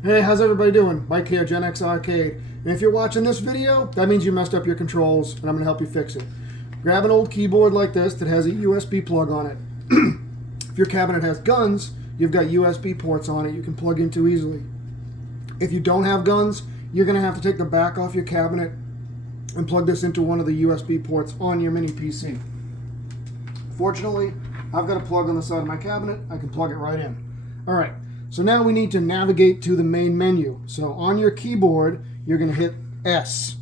Hey, how's everybody doing? Mike here, Gen X Arcade. And if you're watching this video, that means you messed up your controls, and I'm going to help you fix it. Grab an old keyboard like this that has a USB plug on it. If your cabinet has guns, you've got USB ports on it you can plug into easily. If you don't have guns, you're going to have to take the back off your cabinet and plug this into one of the USB ports on your mini PC. Fortunately, I've got a plug on the side of my cabinet. I can plug it right in. All right. So now we need to navigate to the main menu. So on your keyboard, you're going to hit S.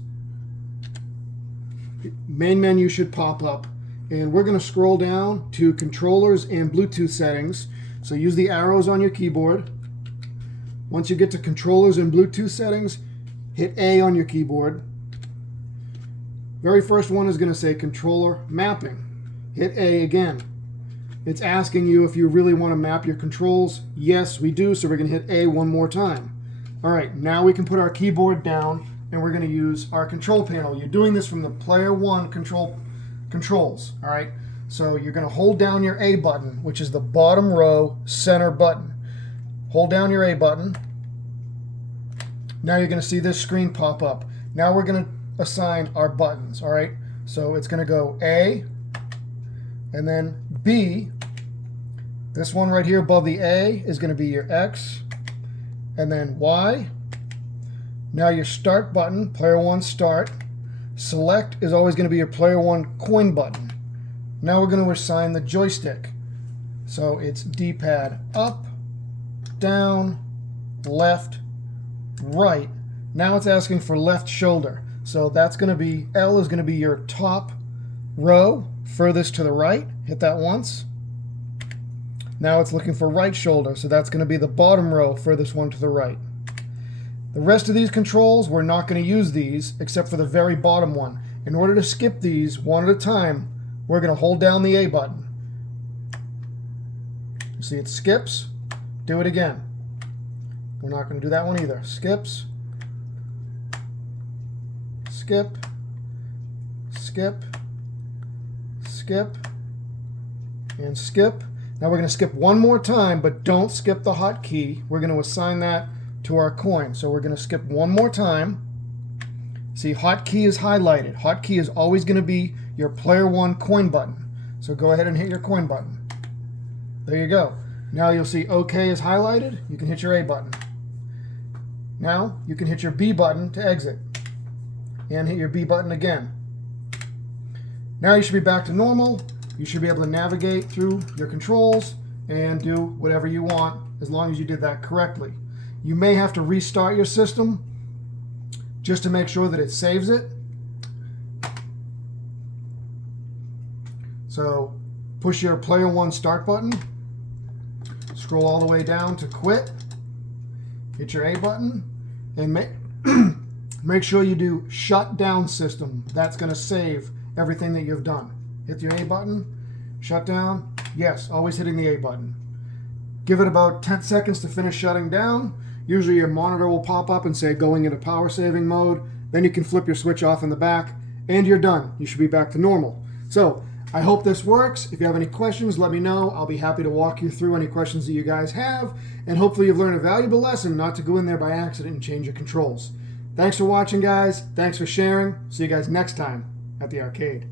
Main menu should pop up. And we're going to scroll down to controllers and Bluetooth settings. So use the arrows on your keyboard. Once you get to controllers and Bluetooth settings, hit A on your keyboard. Very first one is going to say controller mapping. Hit A again. It's asking you if you really want to map your controls. Yes, we do, so we're going to hit A one more time. All right, now we can put our keyboard down, and we're going to use our control panel. You're doing this from the Player 1 controls, all right? So you're going to hold down your A button, which is the bottom row center button. Hold down your A button. Now you're going to see this screen pop up. Now we're going to assign our buttons, all right? So it's going to go A, and then B. This one right here above the A is going to be your X, and then Y. Now your start button, Player 1 start. Select is always going to be your Player 1 coin button. Now we're going to assign the joystick. So it's D-pad up, down, left, right. Now it's asking for left shoulder. So that's going to be, L is going to be your top row, furthest to the right. Hit that once. Now it's looking for right shoulder, so that's going to be the bottom row, furthest one to the right. The rest of these controls, we're not going to use these except for the very bottom one. In order to skip these one at a time, we're going to hold down the A button. You see it skips. Do it again. We're not going to do that one either. Skips. Skip. Skip. Skip. And skip. Now we're going to skip one more time, but don't skip the hotkey. We're going to assign that to our coin. So we're going to skip one more time. See, hotkey is highlighted. Hotkey is always going to be your Player 1 coin button. So go ahead and hit your coin button. There you go. Now you'll see OK is highlighted. You can hit your A button. Now you can hit your B button to exit. And hit your B button again. Now you should be back to normal. You should be able to navigate through your controls and do whatever you want as long as you did that correctly. You may have to restart your system just to make sure that it saves it. So push your Player 1 start button, scroll all the way down to quit, hit your A button, and make sure you do shut down system. That's going to save everything that you've done. Hit your A button, shut down. Yes, always hitting the A button. Give it about 10 seconds to finish shutting down. Usually your monitor will pop up and say going into power saving mode. Then you can flip your switch off in the back and you're done. You should be back to normal. So I hope this works. If you have any questions, let me know. I'll be happy to walk you through any questions that you guys have. And hopefully you've learned a valuable lesson not to go in there by accident and change your controls. Thanks for watching, guys. Thanks for sharing. See you guys next time at the arcade.